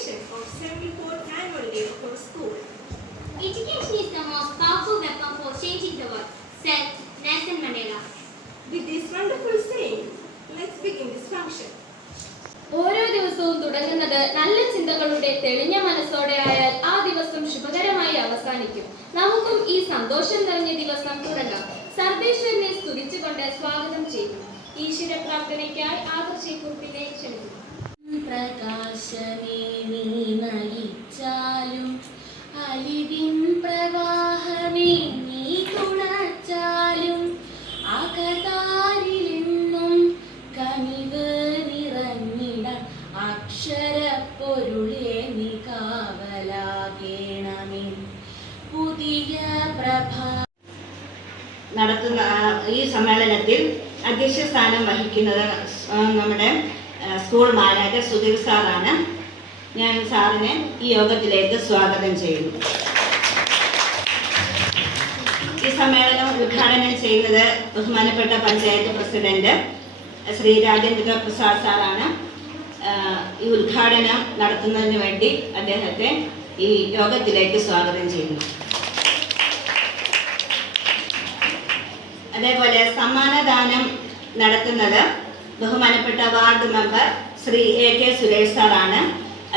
celebration of 74th annual day of our school. Education is the most powerful weapon for changing the world, said Nelson Mandela. With this wonderful saying, let's begin this function. ഓരോ ദിവസവും തുടങ്ങുന്നത് നല്ല ചിന്തകളുടെ തെളിഞ്ഞ മനസ്സോടെ ആയാൽ ആ ദിവസം ശുഭകരമായി അവസാനിക്കും. നമുക്കും ഈ സന്തോഷം നിറഞ്ഞ ദിവസം തുടങ്ങാം. സർവേശ്വരനെ സ്തുതിച്ചുകൊണ്ട് സ്വാഗതം ചെയ്യുന്നു. ഈശ്വര പ്രാർത്ഥനയ്ക്കായി ആദർശക്കുറിപ്പിനെ ക്ഷണിക്കുന്നു. പ്രകാശമേ നീ നയിച്ചാലും അലിവിൻ പ്രവാഹമേ നീ തുണച്ചാലും അകതാരിലെന്നും കനിവ് നിറഞ്ഞിട അക്ഷരപ്പൊരുളെ നീ കാവലാകേണമേ. പുതിയ നടത്തുന്ന ഈ സമ്മേളനത്തിൽ അധ്യക്ഷ സ്ഥാനം വഹിക്കുന്നത് നമ്മുടെ സ്കൂൾ മാനേജർ സുധീർ സാറാണ്. ഞാൻ സാറിനെ ഈ യോഗത്തിലേക്ക് സ്വാഗതം ചെയ്യുന്നു. ഈ സമ്മേളനം ഉദ്ഘാടനം ചെയ്യുന്നത് ബഹുമാനപ്പെട്ട പഞ്ചായത്ത് പ്രസിഡന്റ് ശ്രീ രാജേന്ദ്ര പ്രസാദ് സാറാണ്. ഈ ഉദ്ഘാടനം നടത്തുന്നതിന് വേണ്ടി അദ്ദേഹത്തെ ഈ യോഗത്തിലേക്ക് സ്വാഗതം ചെയ്യുന്നു. അതേപോലെ സമ്മാനദാനം നടത്തുന്നത് ബഹുമാനപ്പെട്ട ward member Shri AK Suresh സാറാണ്.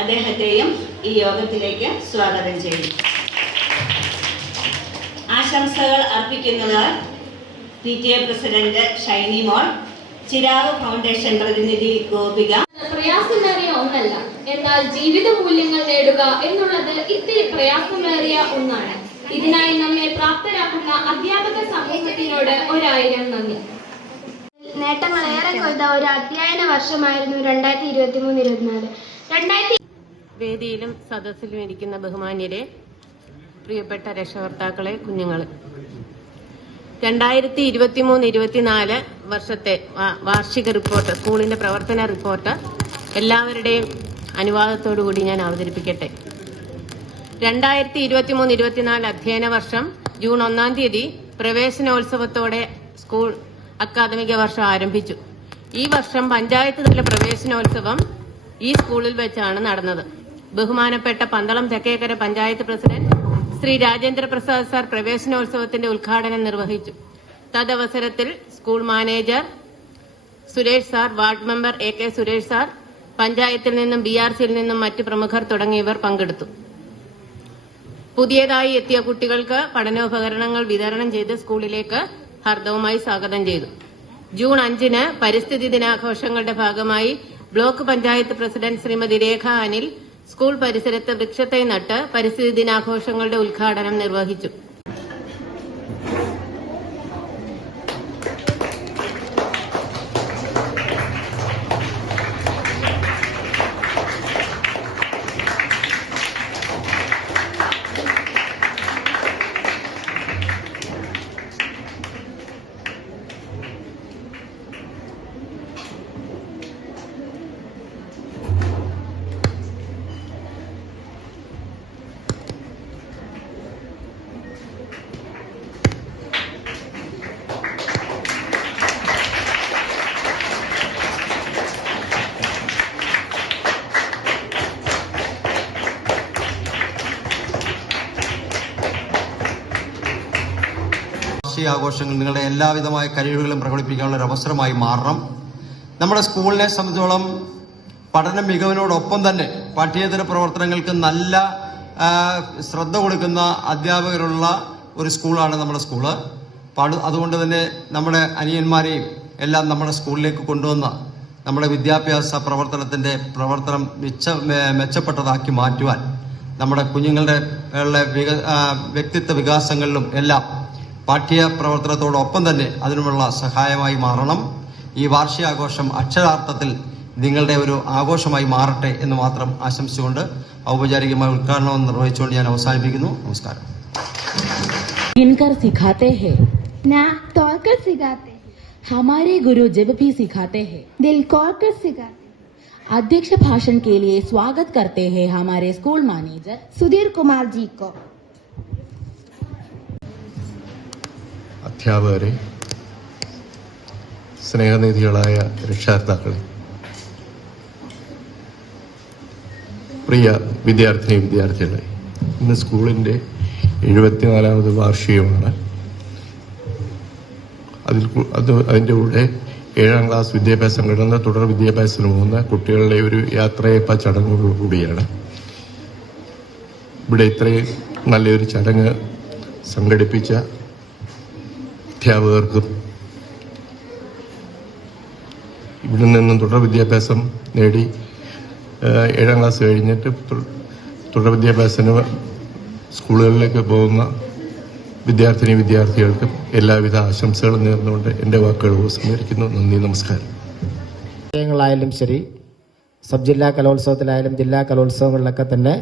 അദ്ദേഹത്തെയും ഈ യോഗത്തിലേക്ക് സ്വാഗതം ചെയ്യുന്നു. ആശംസകൾ അർപ്പിക്കുന്നത് PTA പ്രസിഡന്റ് ഷൈനി മോൾ, ചിരാഗ് ഫൗണ്ടേഷൻ പ്രതിനിധി ഗോപിക. പ്രയാസമേറിയ ഒന്നല്ല, എന്നാൽ ജീവിത മൂല്യങ്ങൾ നേടുക എന്നുള്ളത് ഇത്തിരി പ്രയാസമേറിയ ഒന്നാണ്. ഇതിനായി നമ്മെ പ്രാപ്തരാക്കുന്ന അധ്യാപക സമൂഹത്തിനോട് 1000 നന്ദി. നേട്ടങ്ങളേറെ കൊയ്ത ഒരു അധ്യയന വർഷമായിരുന്നു 2023-24. വേദിയിലും സദസ്സിലും ഇരിക്കുന്ന ബഹുമാന്യരെ, പ്രിയപ്പെട്ട രക്ഷകർത്താക്കളെ, കുഞ്ഞുങ്ങളെ, 2023-24 വർഷത്തെ വാർഷിക റിപ്പോർട്ട്, സ്കൂളിന്റെ പ്രവർത്തന റിപ്പോർട്ട് എല്ലാവരുടെയും അനുവാദത്തോടുകൂടി ഞാൻ അവതരിപ്പിക്കട്ടെ. 2023-24 അധ്യയന വർഷം ജൂൺ 1-ാം തീയതി പ്രവേശനോത്സവത്തോടെ സ്കൂൾ അക്കാദമിക വർഷം ആരംഭിച്ചു. ഈ വർഷം പഞ്ചായത്ത് തല പ്രവേശനോത്സവം ഈ സ്കൂളിൽ വെച്ചാണ് നടന്നത്. ബഹുമാനപ്പെട്ട പന്തളം തെക്കേക്കര പഞ്ചായത്ത് പ്രസിഡന്റ് ശ്രീ രാജേന്ദ്ര പ്രസാദ് സാർ പ്രവേശനോത്സവത്തിന്റെ ഉദ്ഘാടനം നിർവഹിച്ചു. തദവസരത്തിൽ school manager Suresh sir, ward member AK Suresh sir, പഞ്ചായത്തിൽ നിന്നും BRCയിൽ നിന്നും മറ്റ് പ്രമുഖർ തുടങ്ങിയവർ പങ്കെടുത്തു. പുതിയതായി എത്തിയ കുട്ടികൾക്ക് പഠനോപകരണങ്ങൾ വിതരണം ചെയ്ത് സ്കൂളിലേക്ക് ഹാർദവമായി സ്വാഗതം ചെയ്തു. ജൂൺ 5-ന് പരിസ്ഥിതി ദിനാഘോഷങ്ങളുടെ ഭാഗമായി ബ്ലോക്ക് പഞ്ചായത്ത് പ്രസിഡന്റ് ശ്രീമതി രേഖ അനിൽ സ്കൂൾ പരിസരത്ത് വൃക്ഷത്തൈ നട്ട് പരിസ്ഥിതി ദിനാഘോഷങ്ങളുടെ ഉദ്ഘാടനം നിർവഹിച്ചു. ആഘോഷങ്ങൾ നിങ്ങളുടെ എല്ലാവിധമായ കഴിവുകളും പ്രകടിപ്പിക്കാനുള്ള ഒരു അവസരമായി മാറണം. നമ്മുടെ സ്കൂളിനെ സംബന്ധിച്ചോളം പഠന മികവിനോടൊപ്പം തന്നെ പാഠ്യേതര പ്രവർത്തനങ്ങൾക്ക് നല്ല ശ്രദ്ധ കൊടുക്കുന്ന അധ്യാപകരുള്ള ഒരു സ്കൂളാണ് നമ്മുടെ സ്കൂള്. അതുകൊണ്ട് തന്നെ നമ്മുടെ അനിയന്മാരെയും എല്ലാം നമ്മുടെ സ്കൂളിലേക്ക് കൊണ്ടുവന്ന നമ്മുടെ വിദ്യാഭ്യാസ പ്രവർത്തനം മെച്ചപ്പെട്ടതാക്കി മാറ്റുവാൻ നമ്മുടെ കുഞ്ഞുങ്ങളുടെ വ്യക്തിത്വ വികാസങ്ങളിലും എല്ലാം പാഠ്യ പ്രവർത്തനത്തോടൊപ്പം തന്നെ അതിനുമുള്ള സഹായമായി മാറണം. ഈ വാർഷികാഘോഷം അക്ഷരാർത്ഥത്തിൽ നിങ്ങളുടെ ഒരു ആഘോഷമായി മാറട്ടെ എന്ന് മാത്രം ആശംസിച്ചുകൊണ്ട് ഔപചാരികമായ ഉദ്ഘാടനം നിർവഹിച്ചുകൊണ്ട് ഞാൻ അവസാനിപ്പിക്കുന്നു. നമസ്കാരം. सिखाते हैं ना तोड़कर सिखाते हैं, हमारे गुरु जब भी सिखाते हैं दिल खोलकर सिखाते हैं. अध्यक्ष भाषण के लिए स्वागत करते हैं हमारे स्कूल मैनेजर सुधीर कुमार जी को. അധ്യാപകരെ, സ്നേഹനിധികളായ രക്ഷകർത്താക്കളെ, പ്രിയ വിദ്യാർത്ഥികളെ, ഇന്ന് സ്കൂളിൻ്റെ 74ാമത് വാർഷികമാണ്. അതിൻ്റെ കൂടെ 7ാം ക്ലാസ് വിദ്യാഭ്യാസം കിടന്ന തുടർ വിദ്യാഭ്യാസത്തിന് പോകുന്ന കുട്ടികളുടെ ഒരു യാത്രയയപ്പ ചടങ്ങോടുകൂടിയാണ്. ഇവിടെ ഇത്രയും നല്ലൊരു ചടങ്ങ് സംഘടിപ്പിച്ച അധ്യാപകർക്കും ഇവിടെ നിന്നും തുടർ വിദ്യാഭ്യാസം നേടി 7ാം ക്ലാസ് കഴിഞ്ഞിട്ട് തുടർ വിദ്യാഭ്യാസത്തിന് സ്കൂളുകളിലേക്ക് പോകുന്ന വിദ്യാർത്ഥികൾക്കും എല്ലാവിധ ആശംസകളും നേർന്നുകൊണ്ട് എൻ്റെ വാക്കുകൾ ഉപസംഹരിക്കുന്നു. നന്ദി, നമസ്കാരം. ായാലും ശരി, സബ് ജില്ലാ കലോത്സവത്തിലായാലും ജില്ലാ കലോത്സവങ്ങളിലൊക്കെ തന്നെ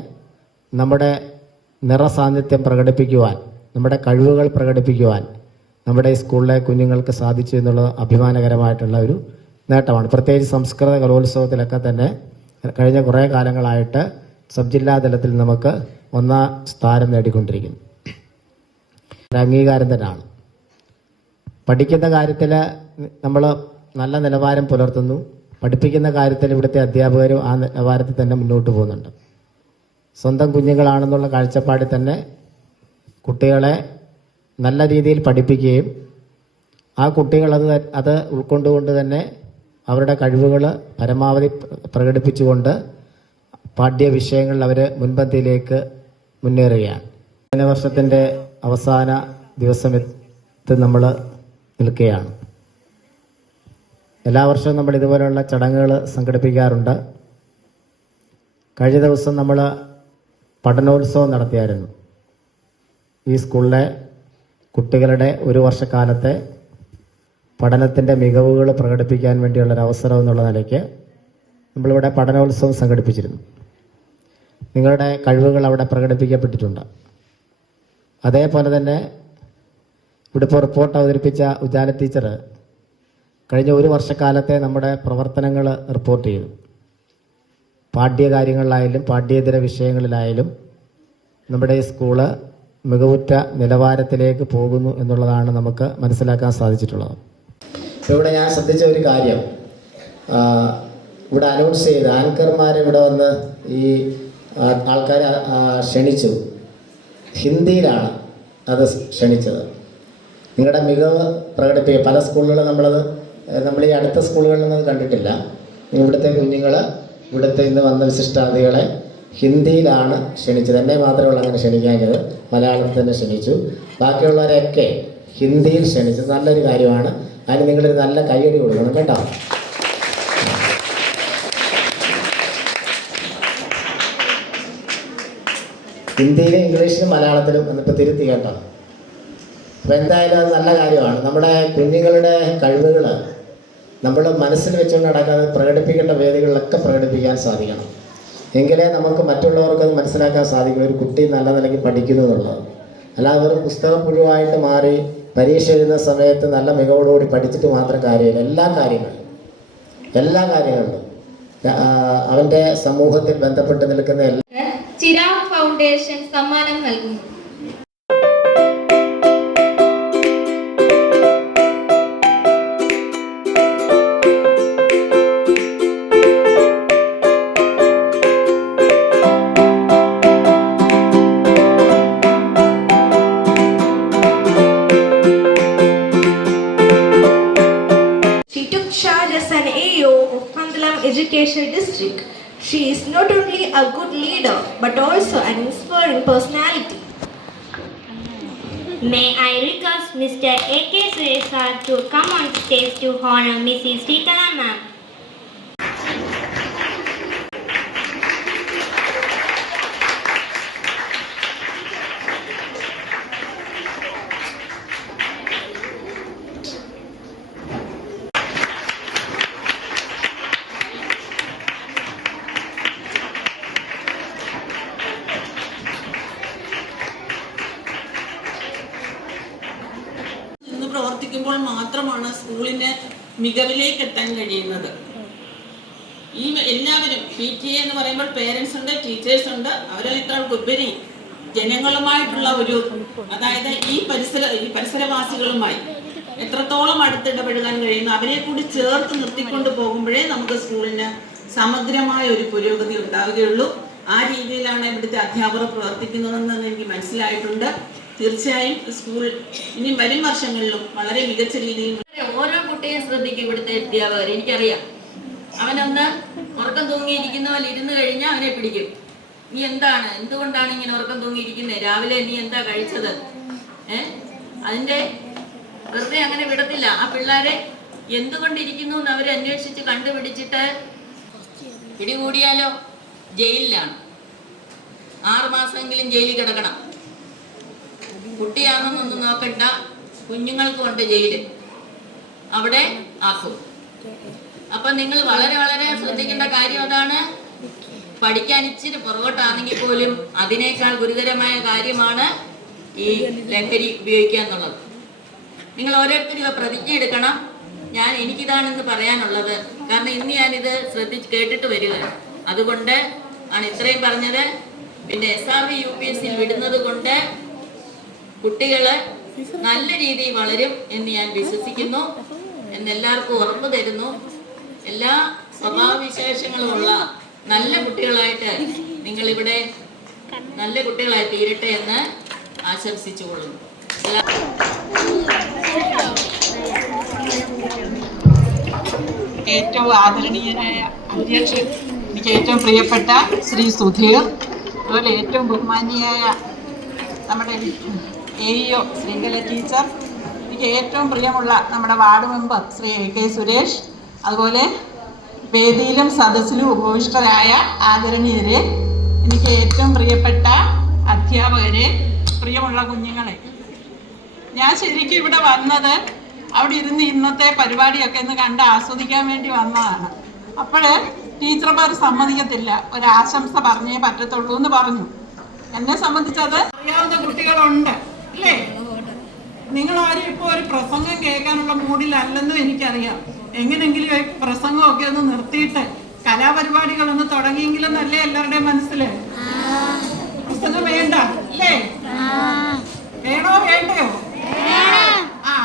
നമ്മുടെ നിറസാന്നിധ്യം പ്രകടിപ്പിക്കുവാൻ, നമ്മുടെ കഴിവുകൾ പ്രകടിപ്പിക്കുവാൻ നമ്മുടെ ഈ സ്കൂളിലെ കുഞ്ഞുങ്ങൾക്ക് സാധിച്ചു എന്നുള്ളത് അഭിമാനകരമായിട്ടുള്ള ഒരു നേട്ടമാണ്. പ്രത്യേകിച്ച് സംസ്കൃത കലോത്സവത്തിലൊക്കെ തന്നെ കഴിഞ്ഞ കുറേ കാലങ്ങളായിട്ട് സബ് ജില്ലാ തലത്തിൽ നമുക്ക് 1ാം സ്ഥാനം നേടിക്കൊണ്ടിരിക്കുന്നു. അംഗീകാരം തന്നെയാണ്. പഠിക്കുന്ന കാര്യത്തിൽ നമ്മൾ നല്ല നിലവാരം പുലർത്തുന്നു. പഠിപ്പിക്കുന്ന കാര്യത്തിൽ ഇവിടുത്തെ അധ്യാപകരും ആ നിലവാരത്തിൽ തന്നെ മുന്നോട്ട് പോകുന്നുണ്ട്. സ്വന്തം കുഞ്ഞുങ്ങളാണെന്നുള്ള കാഴ്ചപ്പാടിൽ തന്നെ കുട്ടികളെ നല്ല രീതിയിൽ പഠിപ്പിക്കുകയും ആ കുട്ടികൾ അത് ഉൾക്കൊണ്ടുകൊണ്ട് തന്നെ അവരുടെ കഴിവുകൾ പരമാവധി പ്രകടിപ്പിച്ചുകൊണ്ട് പാഠ്യ വിഷയങ്ങളിൽ അവർ മുൻപന്തിയിലേക്ക് മുന്നേറുകയാണ്. കഴിഞ്ഞ വർഷത്തിൻ്റെ അവസാന ദിവസമെത്തി നമ്മൾ നിൽക്കുകയാണ്. എല്ലാ വർഷവും നമ്മൾ ഇതുപോലെയുള്ള ചടങ്ങുകൾ സംഘടിപ്പിക്കാറുണ്ട്. കഴിഞ്ഞ ദിവസം നമ്മൾ പഠനോത്സവം നടത്തിയായിരുന്നു. ഈ സ്കൂളിലെ കുട്ടികളുടെ ഒരു വർഷക്കാലത്തെ പഠനത്തിൻ്റെ മികവുകൾ പ്രകടിപ്പിക്കാൻ വേണ്ടിയുള്ളൊരു അവസരം എന്നുള്ള നിലയ്ക്ക് നമ്മളിവിടെ പഠനോത്സവം സംഘടിപ്പിച്ചിരുന്നു. നിങ്ങളുടെ കഴിവുകൾ അവിടെ പ്രകടിപ്പിക്കപ്പെട്ടിട്ടുണ്ട്. അതേപോലെ തന്നെ ഇവിടെ ഇപ്പോൾ റിപ്പോർട്ട് അവതരിപ്പിച്ച ഉജാല ടീച്ചർ കഴിഞ്ഞ ഒരു വർഷക്കാലത്തെ നമ്മുടെ പ്രവർത്തനങ്ങൾ റിപ്പോർട്ട് ചെയ്തു. പാഠ്യകാര്യങ്ങളിലായാലും പാഠ്യേതര വിഷയങ്ങളിലായാലും നമ്മുടെ ഈ സ്കൂള് മികവുറ്റ നിലവാരത്തിലേക്ക് പോകുന്നു എന്നുള്ളതാണ് നമുക്ക് മനസ്സിലാക്കാൻ സാധിച്ചിട്ടുള്ളത്. ഇവിടെ ഞാൻ ശ്രദ്ധിച്ച ഒരു കാര്യം, ഇവിടെ അനൗൺസ് ചെയ്ത് ആങ്കർമാർ ഇവിടെ വന്ന് ഈ ആൾക്കാരെ ക്ഷണിച്ചു. ഹിന്ദിയിലാണ് അത് ക്ഷണിച്ചത്. നിങ്ങളുടെ മികവ് പ്രകടിപ്പിക്കുക. പല സ്കൂളുകളും നമ്മൾ ഈ അടുത്ത സ്കൂളുകളിൽ നിന്ന് കണ്ടിട്ടില്ല. ഇവിടുത്തെ കുഞ്ഞുങ്ങൾ, ഇവിടുത്തെ ഇന്ന് വന്ന വിശിഷ്ടാതിഥികളെ ഹിന്ദിയിലാണ് ക്ഷണിച്ചത്. എന്നെ മാത്രമേ അങ്ങനെ ക്ഷണിക്കാഞ്ഞത്, മലയാളത്തിൽ തന്നെ ക്ഷണിച്ചു. ബാക്കിയുള്ളവരെയൊക്കെ ഹിന്ദിയിൽ ക്ഷണിച്ചത് നല്ലൊരു കാര്യമാണ്. അതിന് നിങ്ങളൊരു നല്ല കയ്യടി കൊടുക്കണം കേട്ടോ. ഹിന്ദിയിലും ഇംഗ്ലീഷിലും മലയാളത്തിലും എന്നിപ്പോൾ തിരുത്തി കേട്ടോ. അപ്പോൾ എന്തായാലും അത് നല്ല കാര്യമാണ്. നമ്മുടെ കുഞ്ഞുങ്ങളുടെ കഴിവുകൾ നമ്മൾ മനസ്സിൽ വെച്ചുകൊണ്ട് നടക്കാതെ പ്രകടിപ്പിക്കേണ്ട വേദികളിലൊക്കെ പ്രകടിപ്പിക്കാൻ സാധിക്കണം. എങ്കിലേ നമുക്ക് മറ്റുള്ളവർക്ക് അത് മനസ്സിലാക്കാൻ സാധിക്കും ഒരു കുട്ടി നല്ല നിലയ്ക്ക് പഠിക്കുന്നു എന്നുള്ളത്. അല്ലാതെ ഒരു പുസ്തക പുഴുവായിട്ട് മാറി പരീക്ഷ എഴുതുന്ന സമയത്ത് നല്ല മികവോടുകൂടി പഠിച്ചിട്ട് മാത്രം കാര്യമില്ല. എല്ലാ കാര്യങ്ങളിലും അവൻ്റെ സമൂഹത്തിൽ ബന്ധപ്പെട്ട് നിൽക്കുന്ന ചിരാഗ് ഫൗണ്ടേഷൻ സമ്മാനം നൽകുന്നു. She took charge as an AO of Pandalam Educational District. She is not only a good leader but also an inspiring personality. May I request Mr. A.K. Suresh to come on stage to honor Mrs. Sritala ma'am. പ്രവർത്തിക്കുമ്പോൾ മാത്രമാണ് സ്കൂളിന് മികവിലേക്ക് എത്താൻ കഴിയുന്നത്. ഈ എല്ലാവരും PTA എന്ന് പറയുമ്പോൾ parents ഉണ്ട്, ടീച്ചേഴ്സ് ഉണ്ട്, അവരെക്കാൾ ഉപരി ജനങ്ങളുമായിട്ടുള്ള ഒരു, അതായത് ഈ പരിസരവാസികളുമായി എത്രത്തോളം അടുത്തിടപെടാൻ കഴിയുന്നു, അവരെ കൂടി ചേർത്ത് നിർത്തിക്കൊണ്ട് പോകുമ്പോഴേ നമുക്ക് സ്കൂളിന് സമഗ്രമായ ഒരു പുരോഗതി ഉണ്ടാവുകയുള്ളൂ. ആ രീതിയിലാണ് ഇവിടുത്തെ അധ്യാപകർ പ്രവർത്തിക്കുന്നതെന്ന് എനിക്ക് മനസ്സിലായിട്ടുണ്ട്. തീർച്ചയായും സ്കൂൾ ഇനി വരും വർഷങ്ങളിലും വളരെ മികച്ച രീതിയിൽ ഓരോ കുട്ടിയും ശ്രദ്ധിക്കും ഇവിടുത്തെ അധ്യാപകർ. എനിക്കറിയാം, അവനൊന്ന് ഉറക്കം തൂങ്ങിയിരിക്കുന്ന പോലെ ഇരുന്ന് കഴിഞ്ഞാൽ അവനെ പിടിക്കും. നീ എന്തുകൊണ്ടാണ് ഇങ്ങനെ ഉറക്കം തൂങ്ങിയിരിക്കുന്നത്, രാവിലെ നീ എന്താ കഴിച്ചത്, അതിന്റെ വെറുതെ അങ്ങനെ വിടത്തില്ല. ആ പിള്ളേരെ എന്തുകൊണ്ടിരിക്കുന്നു എന്ന് അവരെ അന്വേഷിച്ച് കണ്ടുപിടിച്ചിട്ട് പിടികൂടിയാലോ ജയിലിലാണ്. 6 മാസമെങ്കിലും ജയിലിൽ കിടക്കണം. കുട്ടിയാണെന്നൊന്നും നോക്കണ്ട, കുഞ്ഞുങ്ങൾക്ക് കൊണ്ട് ജയില് അവിടെ ആക്കും. അപ്പൊ നിങ്ങൾ വളരെ വളരെ ശ്രദ്ധിക്കേണ്ട കാര്യം അതാണ്. പഠിക്കാൻ ഇച്ചിരി പുറകോട്ടാണെങ്കിൽ പോലും അതിനേക്കാൾ ഗുരുതരമായ കാര്യമാണ് ഈ ലഹരി ഉപയോഗിക്കുക എന്നുള്ളത്. നിങ്ങൾ ഓരോരുത്തരും പ്രതിജ്ഞ എടുക്കണം. എനിക്കിതാണെന്ന് പറയാനുള്ളത്. കാരണം ഇന്ന് ഞാനിത് ശ്രദ്ധിച്ച് കേട്ടിട്ട് വരികയാണ്. അതുകൊണ്ട് ആണ് ഇത്രയും പറഞ്ഞത്. പിന്നെ SRV UPSC വിടുന്നത് കൊണ്ട് കുട്ടികള് നല്ല രീതിയിൽ വളരും എന്ന് ഞാൻ വിശ്വസിക്കുന്നു, എന്നെല്ലാവർക്കും ഉറപ്പ് തരുന്നു. എല്ലാ സ്വഭാവവിശേഷങ്ങളുമുള്ള നല്ല കുട്ടികളായിട്ട് നിങ്ങളിവിടെ നല്ല കുട്ടികളായി തീരട്ടെ എന്ന് ആശംസിച്ചുകൊള്ളുന്നു. ഏറ്റവും ആദരണീയനായ അധ്യക്ഷൻ, എനിക്ക് ഏറ്റവും പ്രിയപ്പെട്ട ശ്രീ സുധീർ, അതുപോലെ ഏറ്റവും ബഹുമാനിയായ നമ്മുടെ AEO ശ്രീകല ടീച്ചർ, എനിക്ക് ഏറ്റവും പ്രിയമുള്ള നമ്മുടെ ward member Shri AK Suresh, അതുപോലെ വേദിയിലും സദസ്സിലും ഉപവിഷ്ടരായ ആദരണീയരെ, എനിക്ക് ഏറ്റവും പ്രിയപ്പെട്ട അധ്യാപകരെ, പ്രിയമുള്ള കുഞ്ഞുങ്ങളെ, ഞാൻ ശരിക്കും ഇവിടെ വന്നത് അവിടെ ഇരുന്ന് ഇന്നത്തെ പരിപാടിയൊക്കെ ഒന്ന് കണ്ട് ആസ്വദിക്കാൻ വേണ്ടി വന്നതാണ്. അപ്പോൾ ടീച്ചർമാർ സമ്മതിക്കത്തില്ല, ഒരാശംസ പറഞ്ഞേ പറ്റത്തുള്ളൂ എന്ന് പറഞ്ഞു. എന്നെ സംബന്ധിച്ചത് അറിയാവുന്ന കുട്ടികളുണ്ട് അല്ലേ? നിങ്ങളാരും ഇപ്പോൾ ഒരു പ്രസംഗം കേൾക്കാനുള്ള മൂഡിലല്ലെന്നും എനിക്കറിയാം. എങ്ങനെങ്കിലും ഈ പ്രസംഗമൊക്കെ ഒന്ന് നിർത്തിയിട്ട് കലാപരിപാടികളൊന്ന് തുടങ്ങിയെങ്കിലും അല്ലേ എല്ലാവരുടെയും മനസ്സിൽ? പ്രസംഗം വേണ്ട അല്ലേ? വേണോ വേണ്ടയോ?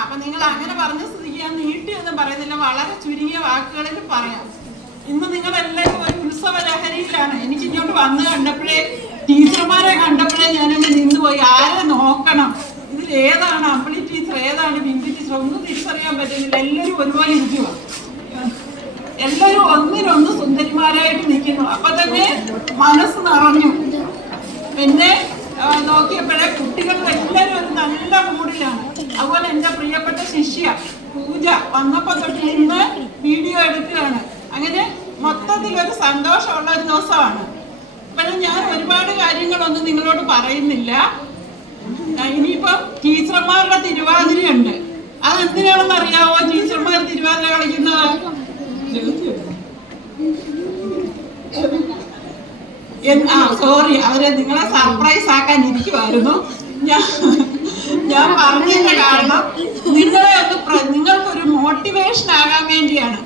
അപ്പൊ നിങ്ങൾ അങ്ങനെ പറഞ്ഞ സ്ഥിതിക്ക് ഞാൻ നീട്ടിയൊന്നും പറയുന്നില്ല, വളരെ ചുരുങ്ങിയ വാക്കുകളിൽ പറയാം. ഇന്ന് നിങ്ങളെല്ലാവരും ഒരു ഉത്സവ ലഹരിയിലാണ്. എനിക്ക് ഇങ്ങോട്ട് വന്ന് കണ്ടപ്പോഴേ, ടീച്ചർമാരെ കണ്ടപ്പോഴേ ഞാനങ്ങ് നിന്നുപോയി. ആരെ നോക്കണം, ഇതിൽ ഏതാണ് അമ്പിളി ടീച്ചർ, ഏതാണ് ബിന്ദു ടീച്ചർ, ഒന്നും തിരിച്ചറിയാൻ പറ്റുന്നില്ല. എല്ലാവരും ഒരുപോലെ ഇരിക്കുക, എല്ലാവരും ഒന്നിനൊന്ന് സുന്ദരിമാരായിട്ട് നിൽക്കുന്നു. അപ്പൊ തന്നെ മനസ്സ് നിറഞ്ഞു. പിന്നെ നോക്കിയപ്പോഴേ കുട്ടികൾ എല്ലാവരും ഒരു നല്ല മൂഡിലാണ്. അതുപോലെ എൻ്റെ പ്രിയപ്പെട്ട ശിഷ്യ പൂജ വന്നപ്പോൾ തൊട്ട് ഇന്ന് വീഡിയോ എടുക്കുകയാണ്. അങ്ങനെ മൊത്തത്തിലൊരു സന്തോഷമുള്ള ഒരു ദിവസമാണ്. അപ്പോൾ ഞാൻ ഒരുപാട് കാര്യങ്ങളൊന്നും നിങ്ങളോട് പറയുന്നില്ല. ഇനിയിപ്പം ടീച്ചർമാരുടെ തിരുവാതിരയുണ്ട്. അതെന്തിനാണെന്ന് അറിയാവോ ടീച്ചർമാർ തിരുവാതിര കളിക്കുന്നത്? സോറി, അവരെ നിങ്ങളെ സർപ്രൈസ് ആക്കാൻ ഇരിക്കുമായിരുന്നു. ഞാൻ പറഞ്ഞതിന്റെ കാരണം നിങ്ങൾക്കൊരു മോട്ടിവേഷൻ ആകാൻ വേണ്ടിയാണ്.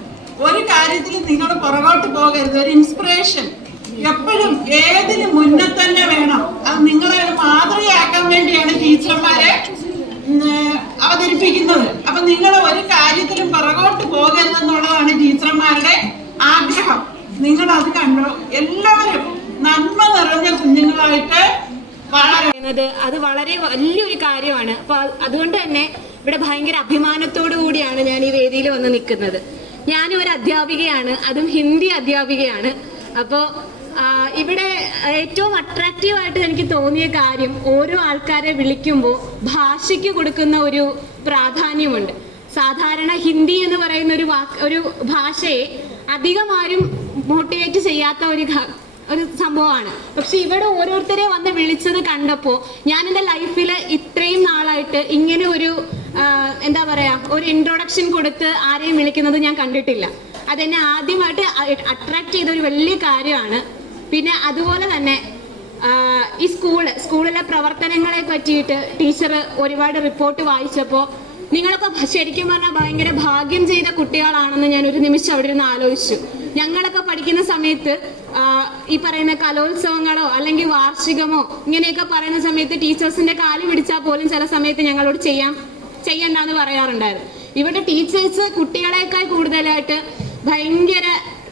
ഒരു കാര്യത്തിൽ നിങ്ങൾ പുറകോട്ട് പോകരുത്. ഒരു ഇൻസ്പിറേഷൻ എപ്പോഴും ഏതിനും മുന്നേ തന്നെ വേണം. അത് നിങ്ങളെ ഒരു മാതൃകയാക്കാൻ വേണ്ടിയാണ് ടീച്ചർമാരെ അവതരിപ്പിക്കുന്നത്. അപ്പൊ നിങ്ങൾ ഒരു കാര്യത്തിലും പുറകോട്ട് പോകരുതെന്നുള്ളതാണ് ടീച്ചർമാരുടെ ആഗ്രഹം. നിങ്ങൾ അത് കണ്ടോ? എല്ലാവരും നന്മ നിറഞ്ഞ കുഞ്ഞുങ്ങളായിട്ട് വളരുന്നത് അത് വളരെ വലിയൊരു കാര്യമാണ്. അപ്പൊ അതുകൊണ്ട് തന്നെ ഇവിടെ ഭയങ്കര അഭിമാനത്തോടു കൂടിയാണ് ഞാൻ ഈ വേദിയിൽ വന്ന് നിൽക്കുന്നത്. ഞാനും ഒരു അധ്യാപികയാണ്, അതും ഹിന്ദി അധ്യാപികയാണ്. അപ്പോൾ ഇവിടെ ഏറ്റവും അട്രാക്റ്റീവായിട്ട് എനിക്ക് തോന്നിയ കാര്യം, ഓരോ ആൾക്കാരെ വിളിക്കുമ്പോൾ ഭാഷയ്ക്ക് കൊടുക്കുന്ന ഒരു പ്രാധാന്യമുണ്ട്. സാധാരണ ഹിന്ദി എന്ന് പറയുന്ന ഒരു ഭാഷയെ അധികം ആരും മോട്ടിവേറ്റ് ചെയ്യാത്ത ഒരു സംഭവമാണ്. പക്ഷെ ഇവിടെ ഓരോരുത്തരെ വന്ന് വിളിച്ചത് കണ്ടപ്പോൾ ഞാൻ എൻ്റെ ലൈഫിൽ ഇത്രയും നാളായിട്ട് ഇങ്ങനെ ഒരു എന്താ പറയാ, ഒരു ഇൻട്രൊഡക്ഷൻ കൊടുത്ത് ആരെയും വിളിക്കുന്നത് ഞാൻ കണ്ടിട്ടില്ല. അതെന്നെ ആദ്യമായിട്ട് അട്രാക്ട് ചെയ്ത ഒരു വലിയ കാര്യമാണ്. പിന്നെ അതുപോലെ തന്നെ ഈ സ്കൂളിലെ പ്രവർത്തനങ്ങളെ പറ്റിയിട്ട് ടീച്ചർ ഒരുപാട് റിപ്പോർട്ട് വായിച്ചപ്പോൾ നിങ്ങളൊക്കെ ശരിക്കും പറഞ്ഞാൽ ഭയങ്കര ഭാഗ്യം ചെയ്ത കുട്ടികളാണെന്ന് ഞാൻ ഒരു നിമിഷം അവിടെ ഇരുന്ന് ആലോചിച്ചു. ഞങ്ങളൊക്കെ പഠിക്കുന്ന സമയത്ത് ഈ പറയുന്ന കലോത്സവങ്ങളോ അല്ലെങ്കിൽ വാർഷികമോ ഇങ്ങനെയൊക്കെ പറയുന്ന സമയത്ത് ടീച്ചേഴ്സിന്റെ കാല് പിടിച്ചാൽ പോലും ചില സമയത്ത് ഞങ്ങളോട് ചെയ്യണ്ടെന്ന് പറയാറുണ്ടായിരുന്നു. ഇവിടെ ടീച്ചേഴ്സ് കുട്ടികളെക്കാൾ കൂടുതലായിട്ട് ഭയങ്കര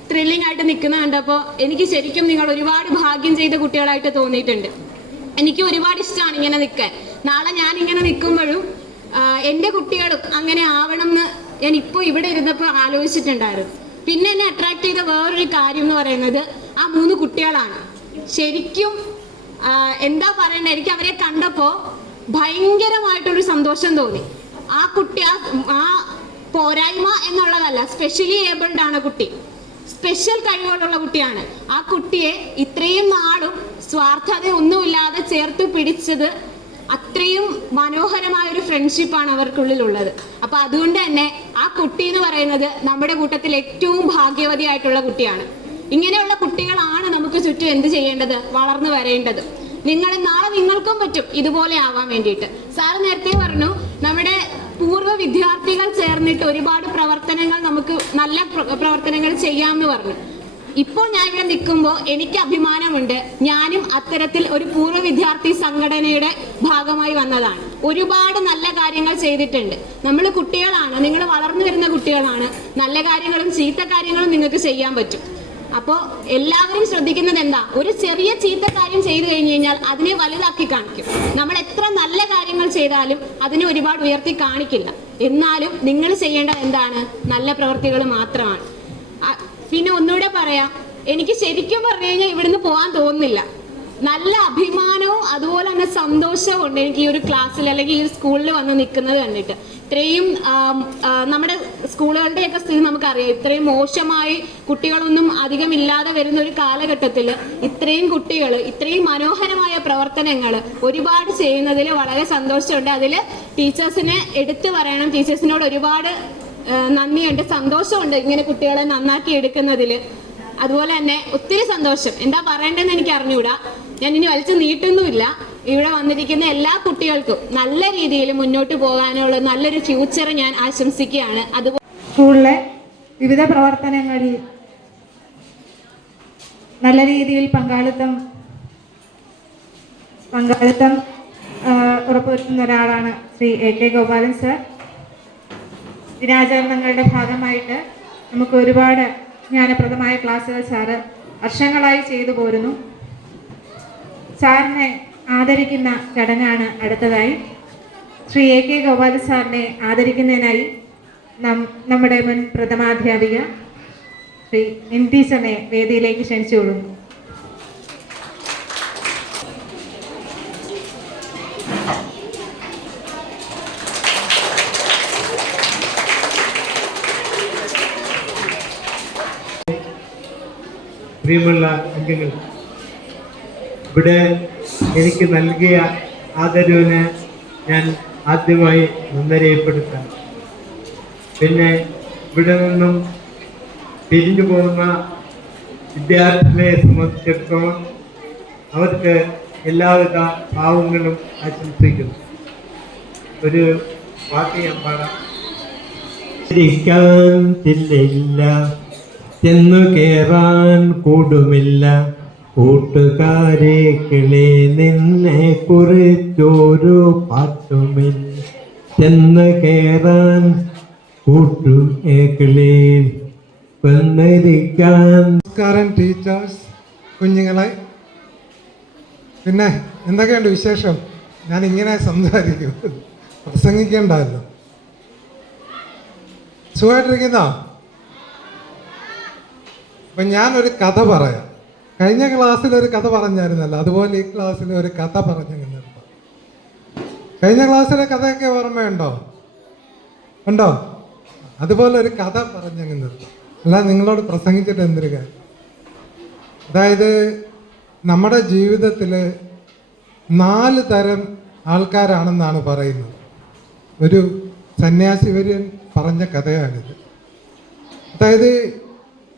ത്രില്ലിംഗ് ആയിട്ട് നിൽക്കുന്ന കണ്ടപ്പോൾ എനിക്ക് ശരിക്കും നിങ്ങൾ ഒരുപാട് ഭാഗ്യം ചെയ്ത കുട്ടികളായിട്ട് തോന്നിയിട്ടുണ്ട്. എനിക്ക് ഒരുപാട് ഇഷ്ടമാണ് ഇങ്ങനെ നിൽക്കാൻ. നാളെ ഞാൻ ഇങ്ങനെ നിൽക്കുമ്പോഴും എൻ്റെ കുട്ടികളും അങ്ങനെ ആവണം എന്ന് ഞാൻ ഇപ്പോൾ ഇവിടെ ഇരുന്നപ്പോൾ ആലോചിച്ചിട്ടുണ്ടായിരുന്നു. പിന്നെ എന്നെ അട്രാക്ട് ചെയ്ത വേറൊരു കാര്യം എന്ന് പറയുന്നത് ആ 3 കുട്ടികളാണ്. ശരിക്കും എന്താ പറയണ്ടേ, എനിക്ക് അവരെ കണ്ടപ്പോൾ ഭയങ്കരമായിട്ടൊരു സന്തോഷം തോന്നി. ആ കുട്ടി ആ പോരായ്മ എന്നുള്ളതല്ല, സ്പെഷ്യലി ഏബിൾഡ് ആണ് കുട്ടി, സ്പെഷ്യൽ കഴിവുകളുള്ള കുട്ടിയാണ്. ആ കുട്ടിയെ ഇത്രയും നാളും സ്വാർത്ഥത ഒന്നുമില്ലാതെ ചേർത്ത് പിടിച്ചത് അത്രയും മനോഹരമായ ഒരു ഫ്രണ്ട്ഷിപ്പാണ് അവർക്കുള്ളിലുള്ളത്. അപ്പൊ അതുകൊണ്ട് തന്നെ ആ കുട്ടി എന്ന് പറയുന്നത് നമ്മുടെ കൂട്ടത്തിൽ ഏറ്റവും ഭാഗ്യവതിയായിട്ടുള്ള കുട്ടിയാണ്. ഇങ്ങനെയുള്ള കുട്ടികളാണ് നമുക്ക് ചുറ്റും എന്ത് ചെയ്യേണ്ടത്, വളർന്നു വരേണ്ടത്. നാളെ നിങ്ങൾക്കും പറ്റും ഇതുപോലെ ആവാൻ വേണ്ടിയിട്ട്. സാറ് നേരത്തെ പറഞ്ഞു നമ്മുടെ പൂർവ്വ വിദ്യാർത്ഥികൾ ചേർന്നിട്ട് ഒരുപാട് പ്രവർത്തനങ്ങൾ, നമുക്ക് നല്ല പ്രവർത്തനങ്ങൾ ചെയ്യാമെന്ന് പറഞ്ഞു. ഇപ്പോൾ ഞാൻ ഇവിടെ നിൽക്കുമ്പോൾ എനിക്ക് അഭിമാനമുണ്ട്. ഞാനും അത്തരത്തിൽ ഒരു പൂർവ്വ വിദ്യാർത്ഥി സംഘടനയുടെ ഭാഗമായി വന്നതാണ്. ഒരുപാട് നല്ല കാര്യങ്ങൾ ചെയ്തിട്ടുണ്ട്. നമ്മൾ കുട്ടികളാണ്, നിങ്ങൾ വളർന്നു വരുന്ന കുട്ടികളാണ്. നല്ല കാര്യങ്ങളും ചീത്ത കാര്യങ്ങളും നിങ്ങൾക്ക് ചെയ്യാൻ പറ്റും. അപ്പോൾ എല്ലാവരും ശ്രദ്ധിക്കുന്നത് എന്താ, ഒരു ചെറിയ ചീത്ത കാര്യം ചെയ്തു കഴിഞ്ഞു കഴിഞ്ഞാൽ അതിനെ വലുതാക്കി കാണിക്കും. നമ്മൾ എത്ര നല്ല കാര്യങ്ങൾ ചെയ്താലും അതിനെ ഒരുപാട് ഉയർത്തി കാണിക്കില്ല. എന്നാലും നിങ്ങൾ ചെയ്യേണ്ടത് എന്താണ്, നല്ല പ്രവൃത്തികൾ മാത്രമാണ്. പിന്നെ ഒന്നുകൂടെ പറയാം, എനിക്ക് ശരിക്കും പറഞ്ഞു കഴിഞ്ഞാൽ ഇവിടുന്ന് പോകാൻ തോന്നുന്നില്ല. നല്ല അഭിമാനവും അതുപോലെ തന്നെ സന്തോഷവും ഉണ്ട് എനിക്ക് ഈ ഒരു ക്ലാസ്സിൽ അല്ലെങ്കിൽ ഈ സ്കൂളിൽ വന്ന് നിൽക്കുന്നത് കണ്ടിട്ട്. ഇത്രയും നമ്മുടെ സ്കൂളുകളുടെയൊക്കെ സ്ഥിതി നമുക്കറിയാം. ഇത്രയും മോശമായി കുട്ടികളൊന്നും അധികം ഇല്ലാതെ വരുന്ന ഒരു കാലഘട്ടത്തിൽ ഇത്രയും കുട്ടികൾ ഇത്രയും മനോഹരമായ പ്രവർത്തനങ്ങൾ ഒരുപാട് ചെയ്യുന്നതിൽ വളരെ സന്തോഷമുണ്ട്. അതിൽ ടീച്ചേഴ്സിനെ എടുത്തു പറയണം. ടീച്ചേഴ്സിനോട് ഒരുപാട് നന്ദിയുണ്ട്, സന്തോഷമുണ്ട് ഇങ്ങനെ കുട്ടികളെ നന്നാക്കി എടുക്കുന്നതിൽ. അതുപോലെ തന്നെ ഒത്തിരി സന്തോഷം. എന്താ പറയേണ്ടതെന്ന് എനിക്ക് അറിഞ്ഞുകൂടാ. ഞാൻ ഇനി വലിച്ചു നീട്ടുന്നുമില്ല. ഇവിടെ വന്നിരിക്കുന്ന എല്ലാ കുട്ടികൾക്കും നല്ല രീതിയിൽ മുന്നോട്ട് പോകാനുള്ള നല്ലൊരു ഫ്യൂച്ചർ ഞാൻ ആശംസിക്കുകയാണ്. അതുപോലെ സ്കൂളിലെ വിവിധ പ്രവർത്തനങ്ങളിൽ നല്ല രീതിയിൽ പങ്കാളിത്തം ഉറപ്പുവരുത്തുന്ന ഒരാളാണ് ശ്രീ AK ഗോപാലൻ സർ. ദിനാചരണങ്ങളുടെ ഭാഗമായിട്ട് നമുക്ക് ഒരുപാട് ജ്ഞാനപ്രദമായ ക്ലാസ്സുകൾ സാറ് വർഷങ്ങളായി ചെയ്തു പോരുന്നു. സാറിനെ ആദരിക്കുന്ന ചടങ്ങാണ് അടുത്തതായി. ശ്രീ AK ഗോപാലൻ സാറിനെ ആദരിക്കുന്നതിനായി നമ്മുടെ മുൻ പ്രഥമാധ്യാപിക ശ്രീ എൻ ടീച്ചറിനെ വേദിയിലേക്ക് ക്ഷണിച്ചുകൊള്ളുന്നു. പ്രിയമുള്ള അംഗങ്ങൾ, ഇവിടെ എനിക്ക് നൽകിയ ആദരവിന് ഞാൻ ആദ്യമായി നന്ദി രേഖപ്പെടുത്താം. പിന്നെ ഇവിടെ നിന്നും പിരിഞ്ഞു പോകുന്ന വിദ്യാർത്ഥികളെ സംബന്ധിച്ചിടത്തോളം അവർക്ക് എല്ലാവിധ ഭാവങ്ങളും ആശംസിക്കുന്നു. ഒരു പാട്ട് ഞാൻ പാടാം. ഇരിക്കാനില്ല, ചെന്നു കേറാൻ കൂടുമില്ല, കൂട്ടുകാരെ കിളി നിന്നെ കുറിച്ചൊരു പാട്ടുമില്ല, ചെന്ന് കേറാൻ കൂട്ടുകിളി വന്നിരിക്കാൻ. നമസ്കാരം ടീച്ചേഴ്സ്, കുഞ്ഞുങ്ങളെ. പിന്നെ എന്തൊക്കെയുണ്ട് വിശേഷം? ഞാൻ ഇങ്ങനെ സംസാരിക്കും, പ്രസംഗിക്കേണ്ടല്ലോ. സുഖമായിട്ടിരിക്കുന്നോ? അപ്പം ഞാനൊരു കഥ പറയാം. കഴിഞ്ഞ ക്ലാസ്സിലൊരു കഥ പറഞ്ഞായിരുന്നല്ലോ, അതുപോലെ ഈ ക്ലാസ്സിൽ ഒരു കഥ പറഞ്ഞു നിർത്താം. കഴിഞ്ഞ ക്ലാസ്സിലെ കഥയൊക്കെ ഓർമ്മയുണ്ടോ? ഉണ്ടോ? അതുപോലെ ഒരു കഥ പറഞ്ഞങ്ങ് നിർത്താം. അല്ല നിങ്ങളോട് പ്രസംഗിച്ചിട്ട് എന്തൊരു കാര്യം. അതായത് നമ്മുടെ ജീവിതത്തിൽ 4 തരം ആൾക്കാരാണെന്നാണ് പറയുന്നത്. ഒരു സന്യാസി വര്യൻ പറഞ്ഞ കഥയാണിത്. അതായത്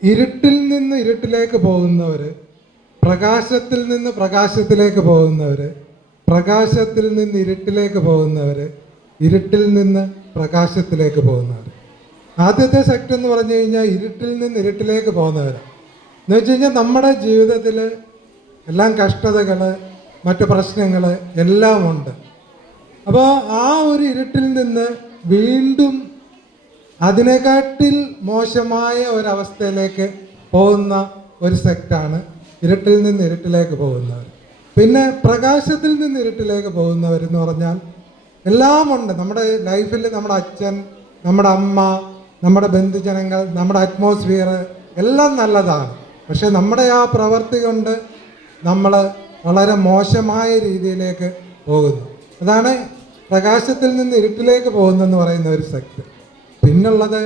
ഇരുട്ടിൽ നിന്ന് ഇരുട്ടിലേക്ക് പോകുന്നവർ, പ്രകാശത്തിൽ നിന്ന് പ്രകാശത്തിലേക്ക് പോകുന്നവർ, പ്രകാശത്തിൽ നിന്ന് ഇരുട്ടിലേക്ക് പോകുന്നവർ, ഇരുട്ടിൽ നിന്ന് പ്രകാശത്തിലേക്ക് പോകുന്നവർ. ആദ്യത്തെ സെക്ട് എന്ന് പറഞ്ഞു കഴിഞ്ഞാൽ ഇരുട്ടിൽ നിന്ന് ഇരുട്ടിലേക്ക് പോകുന്നവരാണ്. എന്ന് വെച്ച് കഴിഞ്ഞാൽ നമ്മുടെ ജീവിതത്തിൽ എല്ലാം കഷ്ടതകൾ, മറ്റു പ്രശ്നങ്ങൾ എല്ലാം ഉണ്ട്. അപ്പോൾ ആ ഒരു ഇരുട്ടിൽ നിന്ന് വീണ്ടും അതിനെക്കാട്ടിൽ മോശമായ ഒരവസ്ഥയിലേക്ക് പോകുന്ന ഒരു സെക്റ്റാണ് ഇരുട്ടിൽ നിന്ന് ഇരുട്ടിലേക്ക് പോകുന്നവർ. പിന്നെ പ്രകാശത്തിൽ നിന്ന് ഇരുട്ടിലേക്ക് പോകുന്നവരെന്ന് പറഞ്ഞാൽ എല്ലാം ഉണ്ട്. നമ്മുടെ ലൈഫിൽ നമ്മുടെ അച്ഛൻ, നമ്മുടെ അമ്മ, നമ്മുടെ ബന്ധുജനങ്ങൾ, നമ്മുടെ അറ്റ്മോസ്ഫിയർ എല്ലാം നല്ലതാണ്. പക്ഷെ നമ്മുടെ ആ പ്രവൃത്തി കൊണ്ട് നമ്മൾ വളരെ മോശമായ രീതിയിലേക്ക് പോകുന്നു. അതാണ് പ്രകാശത്തിൽ നിന്ന് ഇരുട്ടിലേക്ക് പോകുന്നെന്ന് പറയുന്ന ഒരു സെക്ട്. പിന്നുള്ളത്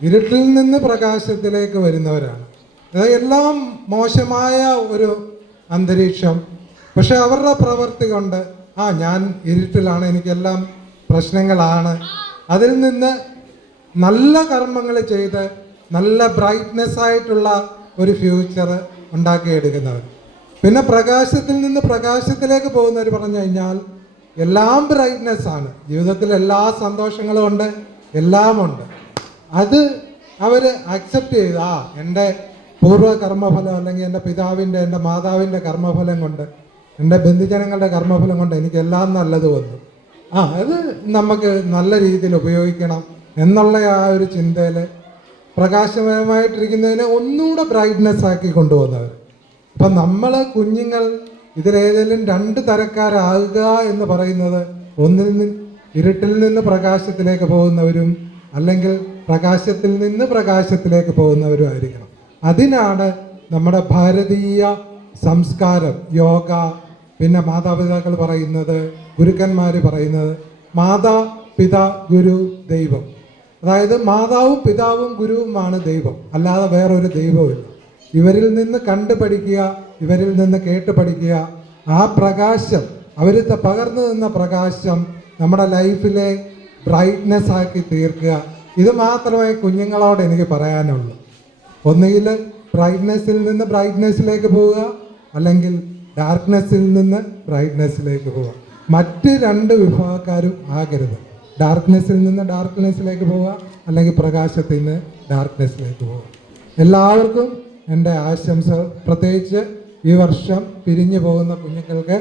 ഇരുട്ടിൽ നിന്ന് പ്രകാശത്തിലേക്ക് വരുന്നവരാണ്. എല്ലാം മോശമായ ഒരു അന്തരീക്ഷം. പക്ഷെ അവരുടെ പ്രവൃത്തി കൊണ്ട് ഞാൻ ഇരുട്ടിലാണ്, എനിക്കെല്ലാം പ്രശ്നങ്ങളാണ്, അതിൽ നിന്ന് നല്ല കർമ്മങ്ങൾ ചെയ്ത് നല്ല ബ്രൈറ്റ്നെസ് ആയിട്ടുള്ള ഒരു ഫ്യൂച്ചർ ഉണ്ടാക്കിയെടുക്കുന്നവർ. പിന്നെ പ്രകാശത്തിൽ നിന്ന് പ്രകാശത്തിലേക്ക് പോകുന്നവർ പറഞ്ഞു കഴിഞ്ഞാൽ എല്ലാം ബ്രൈറ്റ്നെസ് ആണ്, ജീവിതത്തിൽ എല്ലാ സന്തോഷങ്ങളും ഉണ്ട്, എല്ലാം ഉണ്ട്. അത് അവർ അക്സെപ്റ്റ് ചെയ്ത് എൻ്റെ പൂർവ്വ കർമ്മഫലം അല്ലെങ്കിൽ എൻ്റെ പിതാവിൻ്റെ, എൻ്റെ മാതാവിൻ്റെ കർമ്മഫലം കൊണ്ട്, എൻ്റെ ബന്ധുജനങ്ങളുടെ കർമ്മഫലം കൊണ്ട് എനിക്കെല്ലാം നല്ലത് വന്നു. അത് നമുക്ക് നല്ല രീതിയിൽ ഉപയോഗിക്കണം എന്നുള്ള ആ ഒരു ചിന്തയിൽ പ്രകാശമയമായിട്ടിരിക്കുന്നതിനെ ഒന്നുകൂടെ ബ്രൈറ്റ്നെസ് ആക്കി കൊണ്ടുപോകുന്നവർ. അപ്പം നമ്മൾ കുഞ്ഞുങ്ങൾ ഇതിലേതെങ്കിലും 2 തരക്കാരാകുക എന്ന് പറയുന്നത് ഒന്നിൽ നിന്ന് ഇരുട്ടിൽ നിന്ന് പ്രകാശത്തിലേക്ക് പോകുന്നവരും അല്ലെങ്കിൽ പ്രകാശത്തിൽ നിന്ന് പ്രകാശത്തിലേക്ക് പോകുന്നവരും ആയിരിക്കണം. അതിനാണ് നമ്മുടെ ഭാരതീയ സംസ്കാരം, യോഗ, പിന്നെ മാതാപിതാക്കൾ പറയുന്നത്, ഗുരുക്കന്മാർ പറയുന്നത് മാതാ പിതാ ഗുരു ദൈവം. അതായത് മാതാവും പിതാവും ഗുരുവുമാണ് ദൈവം, അല്ലാതെ വേറൊരു ദൈവമില്ല. ഇവരിൽ നിന്ന് കണ്ടു പഠിക്കുക, ഇവരിൽ നിന്ന് കേട്ട് പഠിക്കുക. ആ പ്രകാശം, അവർ പകർന്നു നിന്ന പ്രകാശം നമ്മുടെ ലൈഫിലെ ബ്രൈറ്റ്നെസ് ആക്കി തീർക്കുക. ഇത് മാത്രമേ കുഞ്ഞുങ്ങളോട് എനിക്ക് പറയാനുള്ളൂ. ഒന്നുകിൽ ബ്രൈറ്റ്നെസ്സിൽ നിന്ന് ബ്രൈറ്റ്നെസ്സിലേക്ക് പോവുക, അല്ലെങ്കിൽ ഡാർക്ക്നെസ്സിൽ നിന്ന് ബ്രൈറ്റ്നെസ്സിലേക്ക് പോവുക. മറ്റ് 2 വിഭാഗക്കാരും ആകരുത്. ഡാർക്ക്നെസ്സിൽ നിന്ന് ഡാർക്ക്നെസ്സിലേക്ക് പോവുക, അല്ലെങ്കിൽ പ്രകാശത്തിൽ നിന്ന് ഡാർക്ക്നെസ്സിലേക്ക് പോവുക. എല്ലാവർക്കും എൻ്റെ ആശംസകൾ. പ്രത്യേകിച്ച് ഈ വർഷം പിരിഞ്ഞു പോകുന്ന കുഞ്ഞുങ്ങൾക്ക്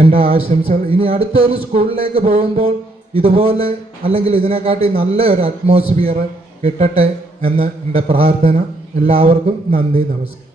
എൻ്റെ ആശംസകൾ. ഇനി അടുത്തൊരു സ്കൂളിലേക്ക് പോകുമ്പോൾ ഇതുപോലെ അല്ലെങ്കിൽ ഇതിനെക്കാട്ടി നല്ല ഒരു അറ്റ്മോസ്ഫിയർ കിട്ടട്ടെ എന്ന് എൻ്റെ പ്രാർത്ഥന. എല്ലാവർക്കും നന്ദി, നമസ്കാരം.